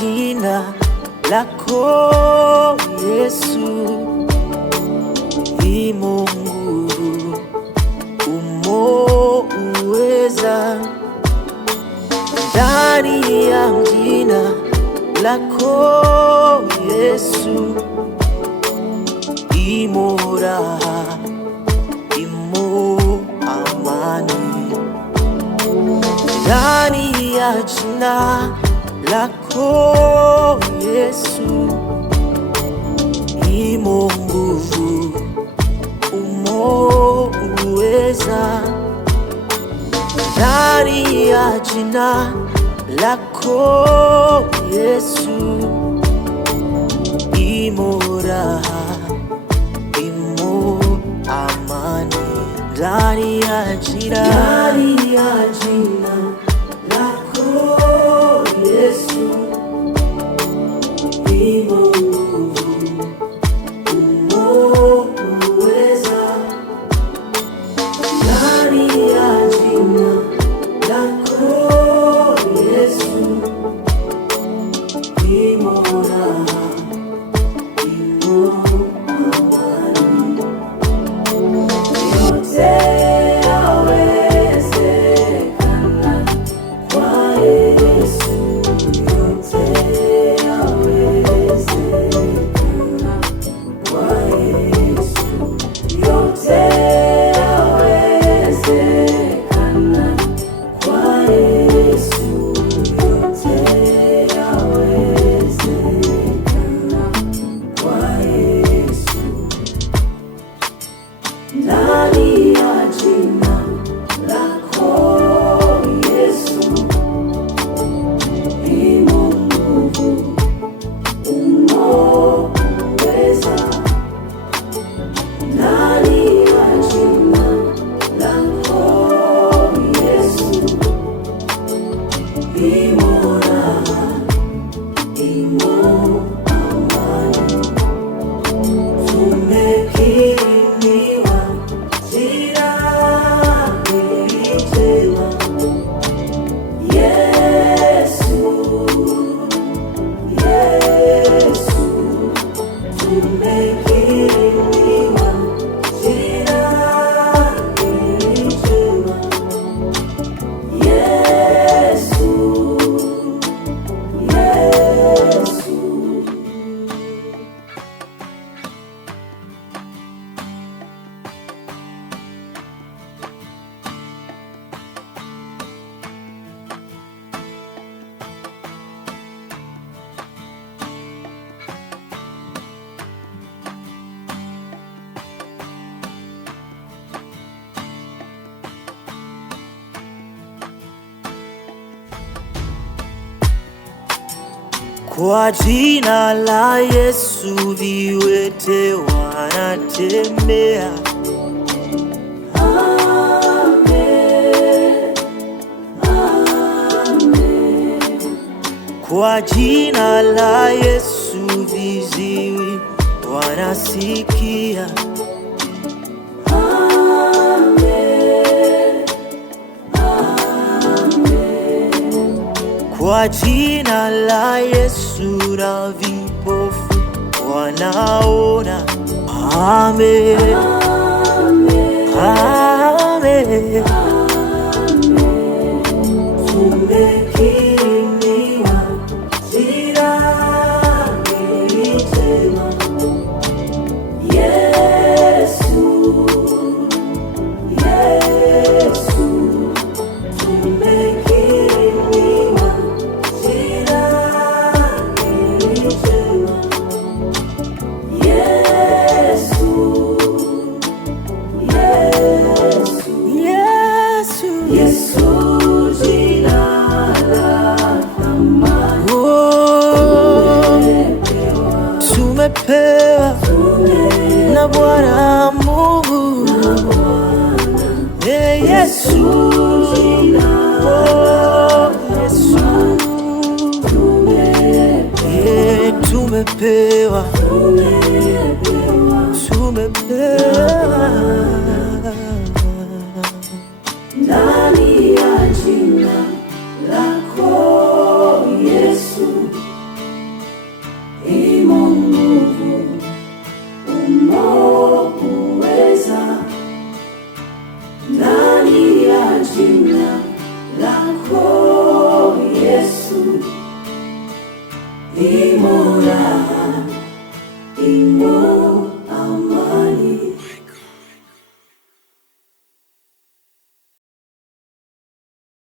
jina lako Yesu, imo nguvu, umo uweza. Ndani ya jina lako Yesu, imo raha, imo amani. Ndani ya jina lako Yesu, imo nguvu, umo uweza. Ndani ya jina lako Yesu, imo raha, imo amani. Ndani ya jina lako Yesu, imo nguvu, umo uweza. Ndani ya jina lako Yesu, imo raha, imo amani. Yote yawezekana kwa Yesu, yote yawezekana kwa Yesu, yote yawezekana kwa Yesu, yote yawezekana kwa Yesu. Ndani ya jina lako Yesu, imo nguvu, umo uweza. Ndani ya jina lako Yesu, imo raha, imo amani. Tumekirimiwa jina hili jema, Yesu, Yesu. Tumekirimiwa jina hili jema, Yesu, Yesu. Kwa jina la Yesu viwete wanatembea. Amen, amen. Kwa jina la Yesu viziwi wanasikia. Amen, amen. Kwa jina la Yesu na vipofu wanaona. Amen, amen, amen. Tumekirimiwa jina hili jema, Yesu, Yesu. Tumekirimiwa jina hili jema, Yesu, Yesu, Yesu, Yesu. Jina la thamani, tumepewa na Bwana Mungu. Yesu, Yesu, tumepewa, tumepewa. Ndani ya jina lako Yesu, furaha.